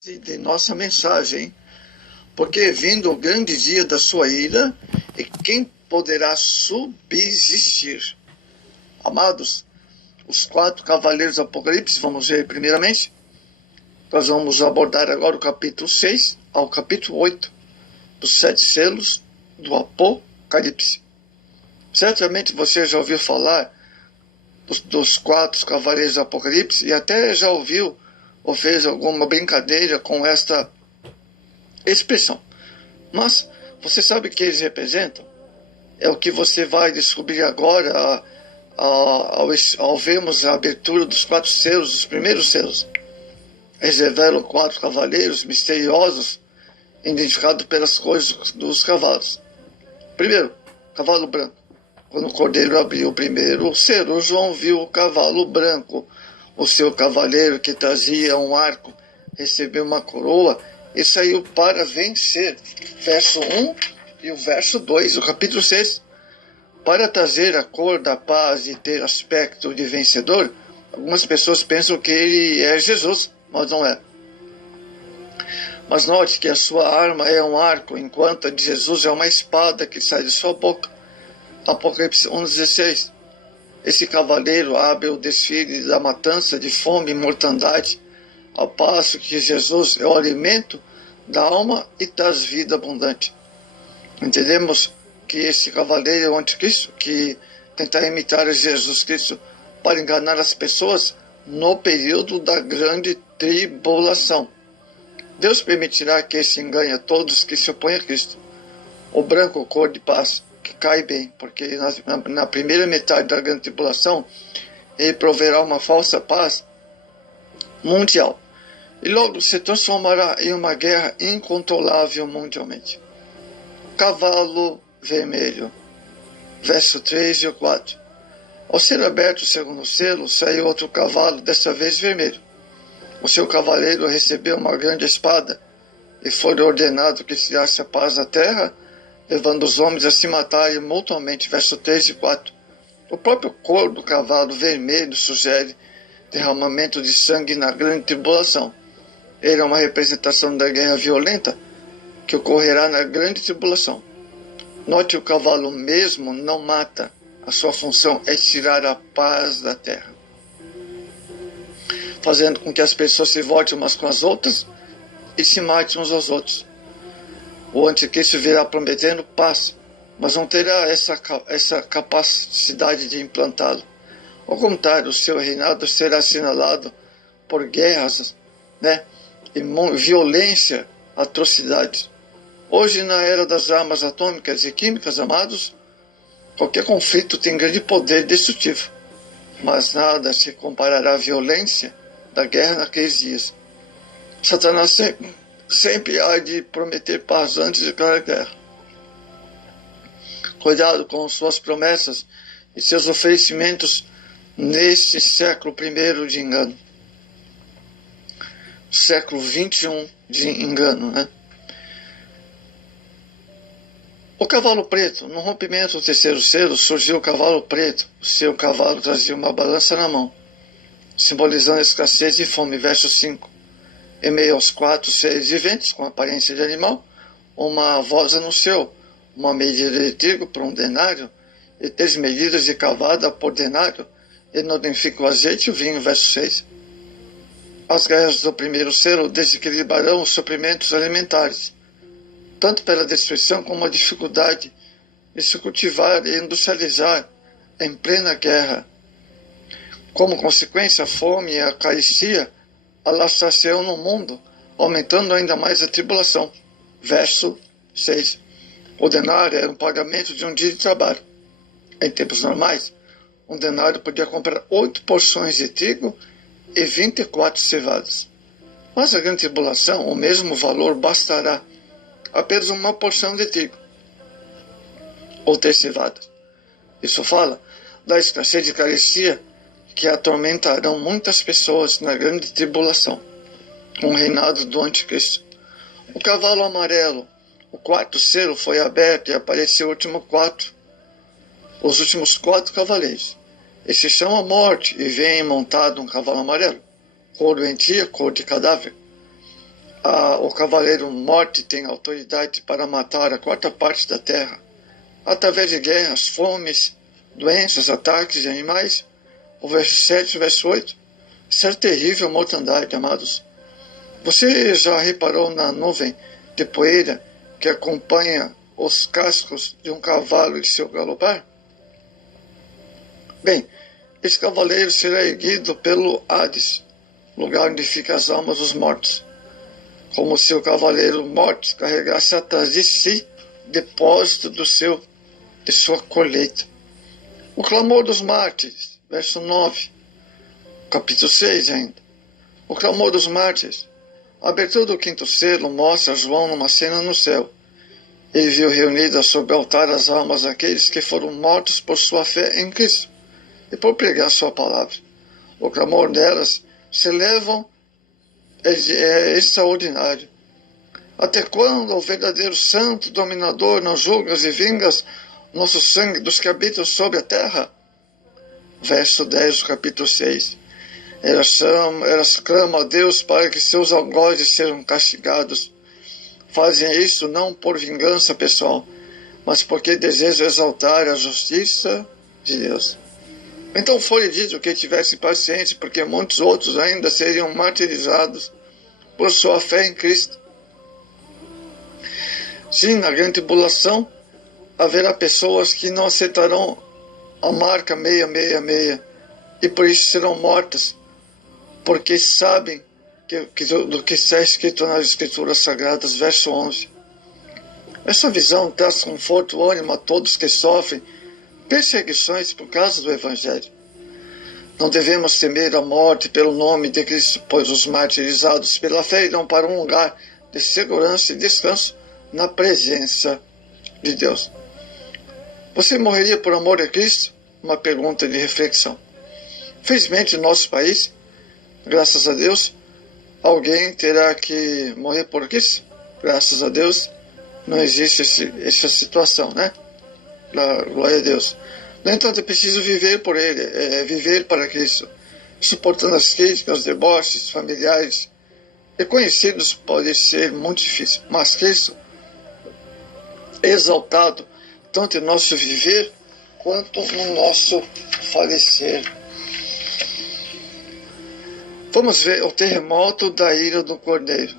de nossa mensagem, porque vindo o grande dia da sua ira, e quem poderá subsistir? Amados, os 4 cavaleiros do Apocalipse, vamos ver primeiramente. Nós vamos abordar agora o capítulo 6 ao capítulo 8 dos 7 selos do Apocalipse. Certamente você já ouviu falar dos 4 cavaleiros do Apocalipse e até já ouviu ou fez alguma brincadeira com esta expressão. Mas você sabe o que eles representam? É o que você vai descobrir agora ao vermos a abertura dos 4 selos, dos primeiros selos. Eles revelam 4 cavaleiros misteriosos, identificados pelas cores dos cavalos. Primeiro, cavalo branco. Quando o cordeiro abriu o primeiro selo, João viu o cavalo branco. O seu cavaleiro, que trazia um arco, recebeu uma coroa e saiu para vencer. Verso 1 e o verso 2, o capítulo 6. Para trazer a cor da paz e ter aspecto de vencedor, algumas pessoas pensam que ele é Jesus, mas não é. Mas note que a sua arma é um arco, enquanto a de Jesus é uma espada que sai de sua boca. Apocalipse 1,16. Esse cavaleiro abre o desfile da matança de fome e mortandade, ao passo que Jesus é o alimento da alma e traz vida abundante. Entendemos que esse cavaleiro é o anticristo, que tenta imitar Jesus Cristo para enganar as pessoas no período da grande tribulação. Deus permitirá que esse engane a todos que se opõem a Cristo. O branco, cor de paz, que cai bem, porque na primeira metade da grande tribulação ele proverá uma falsa paz mundial e logo se transformará em uma guerra incontrolável mundialmente. Cavalo vermelho, verso 3 e 4. Ao ser aberto o segundo selo, saiu outro cavalo, desta vez vermelho. O seu cavaleiro recebeu uma grande espada e foi ordenado que tirasse a paz da terra, levando os homens a se matarem mutuamente. Verso 3 e 4. O próprio cor do cavalo vermelho sugere derramamento de sangue na grande tribulação. Ele é uma representação da guerra violenta que ocorrerá na grande tribulação. Note, o cavalo mesmo não mata. A sua função é tirar a paz da terra, fazendo com que as pessoas se voltem umas com as outras e se matem uns aos outros. O anticristo virá prometendo paz, mas não terá essa capacidade de implantá-lo. Ao contrário, o seu reinado será assinalado por guerras, e violência, atrocidades. Hoje, na era das armas atômicas e químicas, amados, qualquer conflito tem grande poder destrutivo, mas nada se comparará à violência da guerra naqueles dias. Satanás sempre há de prometer paz antes de declarar guerra. Cuidado com suas promessas e seus oferecimentos neste século I de engano. Século 21 de engano, O cavalo preto. No rompimento do terceiro selo, surgiu o cavalo preto. O seu cavalo trazia uma balança na mão, simbolizando escassez e fome. Verso 5. Em meio aos 4 seres viventes, com aparência de animal, uma voz anunciou: uma medida de trigo por um denário, e 3 medidas de cevada por denário, e notifica o azeite e o vinho. Verso 6. As guerras do primeiro selo desequilibrarão os suprimentos alimentares, tanto pela destruição como a dificuldade de se cultivar e industrializar em plena guerra. Como consequência, a fome e a carestia alastrar-se-ão no mundo, aumentando ainda mais a tribulação. Verso 6. O denário era um pagamento de um dia de trabalho. Em tempos normais, um denário podia comprar 8 porções de trigo e 24 cevadas. Mas a grande tribulação, o mesmo valor bastará apenas uma porção de trigo ou 3 cevadas. Isso fala da escassez e carestia que atormentarão muitas pessoas na grande tribulação, um reinado do anticristo. O cavalo amarelo. O 4º selo foi aberto e apareceu os últimos 4 cavaleiros. Esses são a morte e vêm montado um cavalo amarelo, cor doentia, cor de cadáver. o cavaleiro Morte tem autoridade para matar a quarta parte da terra, através de guerras, fomes, doenças, ataques de animais. O verso 7 e verso 8. Essa é terrível mortandade, amados. Você já reparou na nuvem de poeira que acompanha os cascos de um cavalo de seu galopar? Bem, esse cavaleiro será erguido pelo Hades, lugar onde ficam as almas dos mortos, como se o cavaleiro morto carregasse atrás de si depósito de sua colheita. O clamor dos mártires, verso 9, capítulo 6 ainda. O clamor dos mártires. A abertura do quinto selo mostra João numa cena no céu. Ele viu reunidas sob o altar as almas daqueles que foram mortos por sua fé em Cristo e por pregar sua palavra. O clamor delas se elevam é extraordinário. Até quando o verdadeiro santo dominador não julgas e vingas nosso sangue dos que habitam sobre a terra? Verso 10 do capítulo 6. Elas clamam a Deus para que seus algozes sejam castigados. Fazem isso não por vingança pessoal, mas porque desejam exaltar a justiça de Deus. Então foi dito que tivesse paciência, porque muitos outros ainda seriam martirizados por sua fé em Cristo. Sim, na grande tribulação haverá pessoas que não aceitarão a marca 666 e por isso serão mortas, porque sabem do que está escrito nas Escrituras Sagradas, verso 11. Essa visão traz conforto e ânimo a todos que sofrem perseguições por causa do Evangelho. Não devemos temer a morte pelo nome de Cristo, pois os martirizados pela fé irão para um lugar de segurança e descanso na presença de Deus. Você morreria por amor a Cristo? Uma pergunta de reflexão. Felizmente, no nosso país, graças a Deus, alguém terá que morrer por Cristo. Graças a Deus, não existe essa situação, né? Glória a Deus. No entanto, é preciso viver por Ele, viver para Cristo, suportando as críticas, os deboches familiares e conhecidos pode ser muito difícil, mas Cristo é exaltado tanto em nosso viver quanto no nosso falecer. Vamos ver o terremoto da ira do Cordeiro.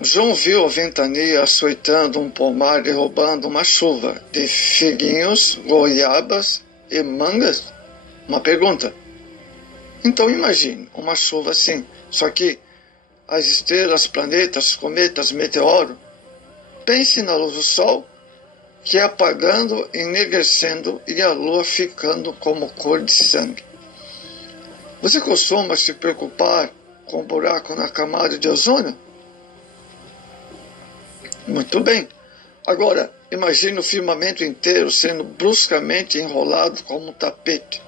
João viu a ventania açoitando um pomar, derrubando uma chuva de figuinhos, goiabas e mangas? Uma pergunta. Então imagine uma chuva assim, só que as estrelas, planetas, cometas, meteoros, pense na luz do sol, que é apagando, enegrecendo e a lua ficando como cor de sangue. Você costuma se preocupar com o buraco na camada de ozônio? Muito bem. Agora, imagine o firmamento inteiro sendo bruscamente enrolado como um tapete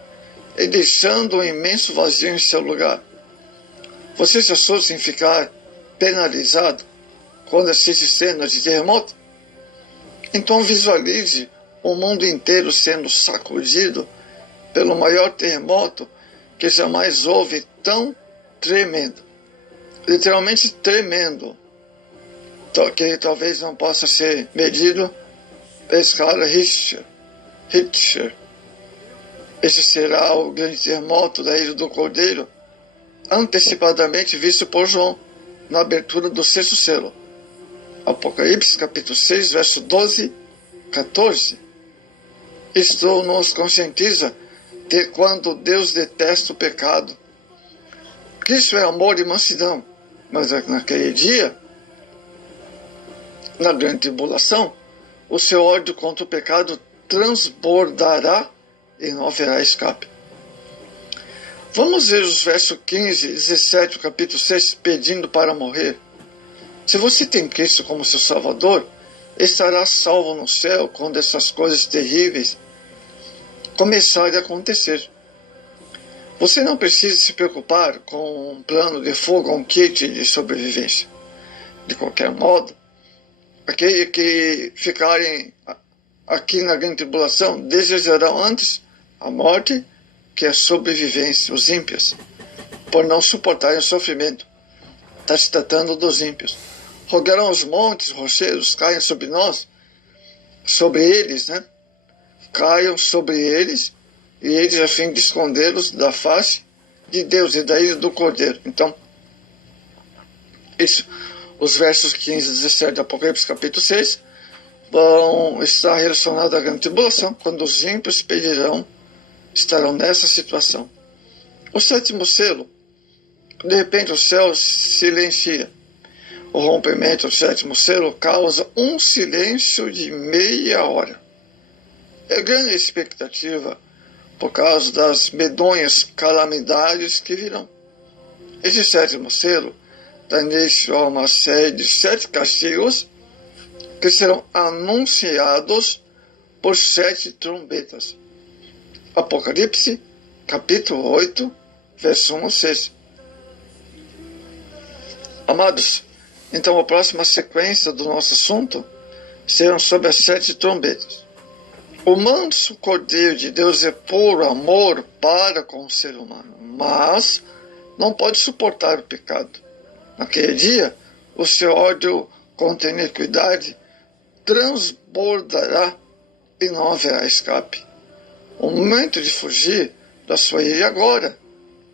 e deixando um imenso vazio em seu lugar. Você se assusta em ficar penalizado quando assiste cenas de terremoto? Então visualize o mundo inteiro sendo sacudido pelo maior terremoto que jamais houve, tão tremendo. Literalmente tremendo. Que talvez não possa ser medido pela escala Richter. Esse será o grande terremoto da Ilha do Cordeiro, antecipadamente visto por João na abertura do sexto selo. Apocalipse capítulo 6, verso 12, 14. Isto nos conscientiza de quando Deus detesta o pecado. Cristo é amor e mansidão, mas naquele dia, na grande tribulação, o seu ódio contra o pecado transbordará e não haverá escape. Vamos ver os versos 15 e 17 do capítulo 6, pedindo para morrer. Se você tem Cristo como seu Salvador, estará salvo no céu quando essas coisas terríveis começarem a acontecer. Você não precisa se preocupar com um plano de fogo ou um kit de sobrevivência. De qualquer modo, aqueles que ficarem aqui na grande tribulação desejarão antes a morte que a sobrevivência, os ímpios, por não suportarem o sofrimento. Está se tratando dos ímpios. Rogarão os montes, rochedos, caiam sobre nós, sobre eles, né? Caiam sobre eles, e eles a fim de escondê-los da face de Deus e da ira do Cordeiro. Então, isso, os versos 15 e 17 do Apocalipse capítulo 6 vão estar relacionados à grande tribulação, quando os ímpios pedirão, estarão nessa situação. O sétimo selo, de repente o céu silencia. O rompimento do sétimo selo causa um silêncio de meia hora. É grande expectativa por causa das medonhas calamidades que virão. Esse sétimo selo dá início a uma série de 7 castigos que serão anunciados por 7 trombetas. Apocalipse, capítulo 8, verso 1 a 6. Amados, então a próxima sequência do nosso assunto serão sobre as 7 trombetas. O manso Cordeiro de Deus é puro amor para com o ser humano, mas não pode suportar o pecado. Naquele dia, o seu ódio contra a iniquidade transbordará e não haverá escape. O momento de fugir da sua ira é agora,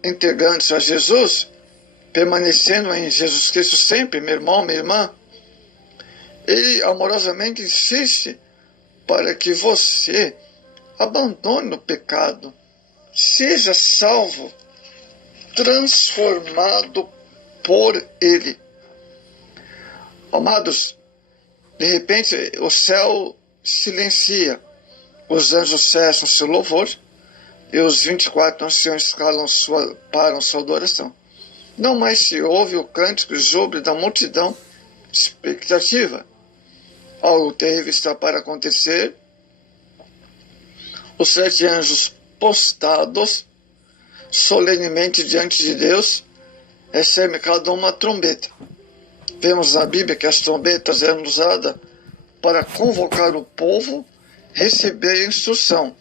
entregando-se a Jesus, permanecendo em Jesus Cristo sempre, meu irmão, minha irmã. Ele amorosamente insiste para que você abandone o pecado, seja salvo, transformado por Ele. Amados, de repente o céu silencia, os anjos cessam seu louvor e os 24 anciãos param sua adoração. Não mais se ouve o cântico e júbilo da multidão, expectativa. Algo terrível está para acontecer. Os 7 anjos postados solenemente diante de Deus recebem cada uma trombeta. Vemos na Bíblia que as trombetas eram usadas para convocar o povo, receber a instrução,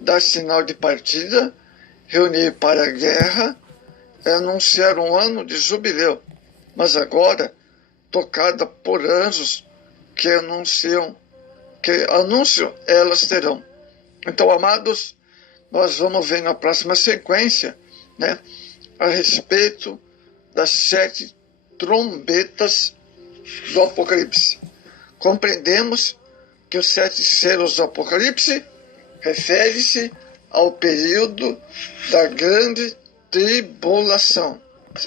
dar sinal de partida, reunir para a guerra e anunciar um ano de jubileu. Mas agora, tocada por anjos que anunciam, elas terão. Então, amados, nós vamos ver na próxima sequência, né, a respeito das 7 trombetas do Apocalipse. Compreendemos que os 7 selos do Apocalipse refere-se ao período da grande tribulação.